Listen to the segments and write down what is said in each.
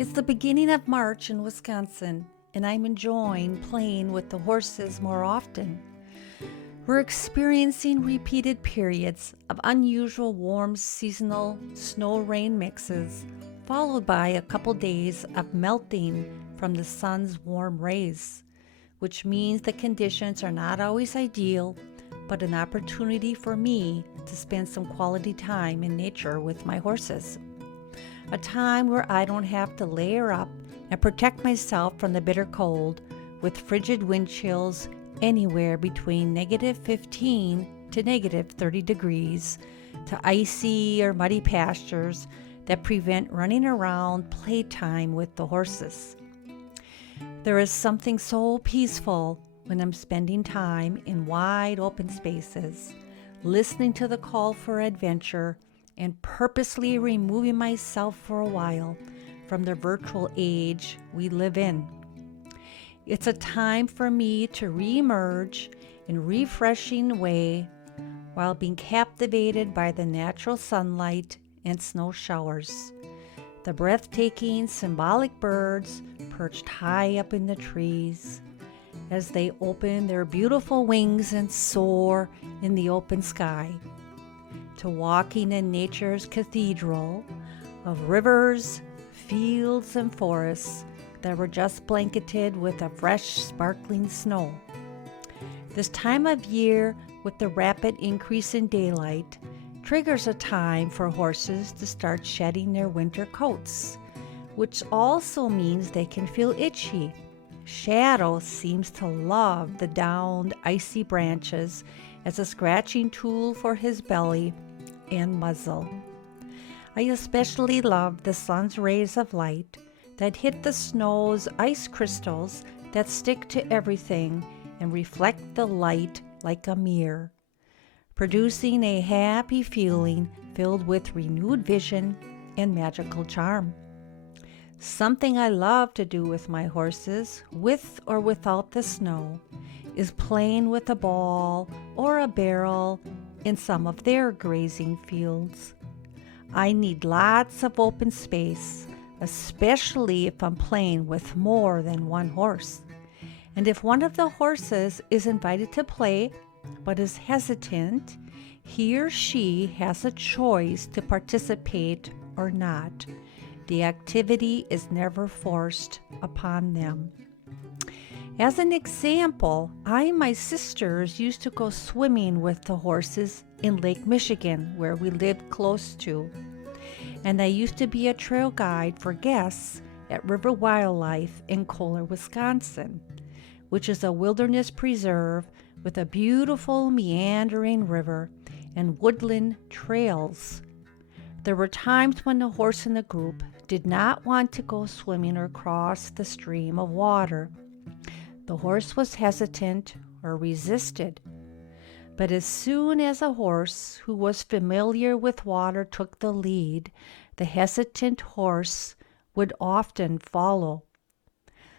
It's the beginning of March in Wisconsin, and I'm enjoying playing with the horses more often. We're experiencing repeated periods of unusual warm seasonal snow-rain mixes, followed by a couple days of melting from the sun's warm rays, which means the conditions are not always ideal, but an opportunity for me to spend some quality time in nature with my horses. A time where I don't have to layer up and protect myself from the bitter cold with frigid wind chills anywhere between -15 to -30 degrees, to icy or muddy pastures that prevent running around playtime with the horses. There is something so peaceful when I'm spending time in wide open spaces, listening to the call for adventure and purposely removing myself for a while from the virtual age we live in. It's a time for me to re-emerge in a refreshing way while being captivated by the natural sunlight and snow showers. The breathtaking symbolic birds perched high up in the trees as they open their beautiful wings and soar in the open sky. To walking in nature's cathedral of rivers, fields, and forests that were just blanketed with a fresh, sparkling snow. This time of year, with the rapid increase in daylight, triggers a time for horses to start shedding their winter coats, which also means they can feel itchy. Shadow seems to love the downed, icy branches as a scratching tool for his belly and muzzle. I especially love the sun's rays of light that hit the snow's ice crystals that stick to everything and reflect the light like a mirror, producing a happy feeling filled with renewed vision and magical charm. Something I love to do with my horses, with or without the snow, is playing with a ball or a barrel in some of their grazing fields. I need lots of open space, especially if I'm playing with more than one horse. And if one of the horses is invited to play but is hesitant, he or she has a choice to participate or not. The activity is never forced upon them. As an example, I and my sisters used to go swimming with the horses in Lake Michigan, where we lived close to. And I used to be a trail guide for guests at River Wildlife in Kohler, Wisconsin, which is a wilderness preserve with a beautiful meandering river and woodland trails. There were times when the horse in the group did not want to go swimming or cross the stream of water. The horse was hesitant or resisted. But as soon as a horse who was familiar with water took the lead, the hesitant horse would often follow.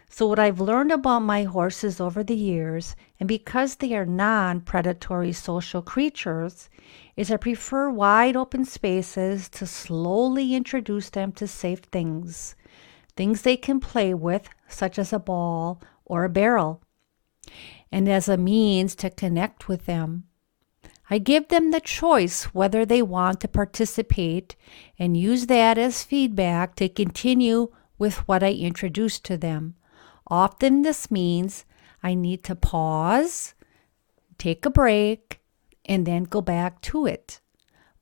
So what I've learned about my horses over the years, and because they are non-predatory social creatures, is I prefer wide open spaces to slowly introduce them to safe things they can play with, such as a ball or a barrel, and as a means to connect with them. I give them the choice whether they want to participate and use that as feedback to continue with what I introduce to them. Often this means I need to pause, take a break, and then go back to it.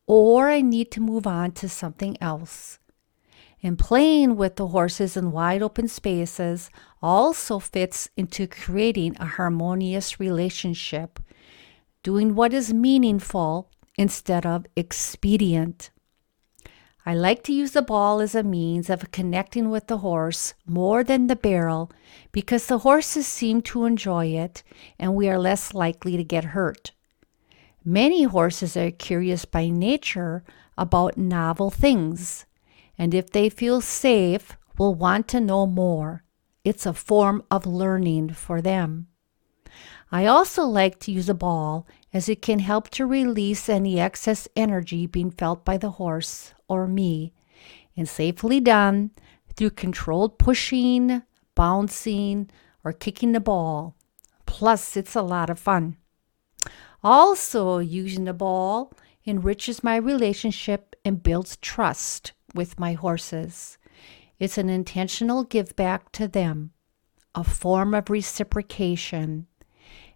Or I need to move on to something else. And playing with the horses in wide open spaces also fits into creating a harmonious relationship, doing what is meaningful instead of expedient. I like to use the ball as a means of connecting with the horse more than the barrel because the horses seem to enjoy it and we are less likely to get hurt. Many horses are curious by nature about novel things, and if they feel safe, will want to know more. It's a form of learning for them. I also like to use a ball as it can help to release any excess energy being felt by the horse or me, and safely done, through controlled pushing, bouncing, or kicking the ball. Plus, it's a lot of fun. Also, using the ball enriches my relationship and builds trust with my horses. It's an intentional give back to them, a form of reciprocation,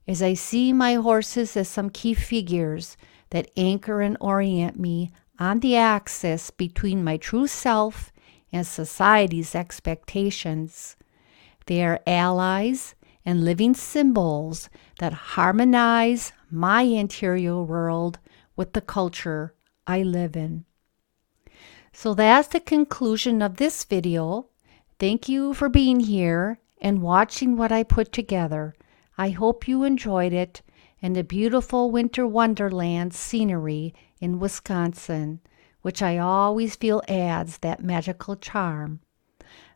as I see my horses as some key figures that anchor and orient me on the axis between my true self and society's expectations. They are allies and living symbols that harmonize my interior world with the culture I live in. So that's the conclusion of this video. Thank you for being here and watching what I put together. I hope you enjoyed it and the beautiful winter wonderland scenery in Wisconsin, which I always feel adds that magical charm.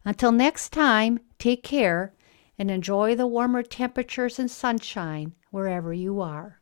Until next time, take care and enjoy the warmer temperatures and sunshine wherever you are.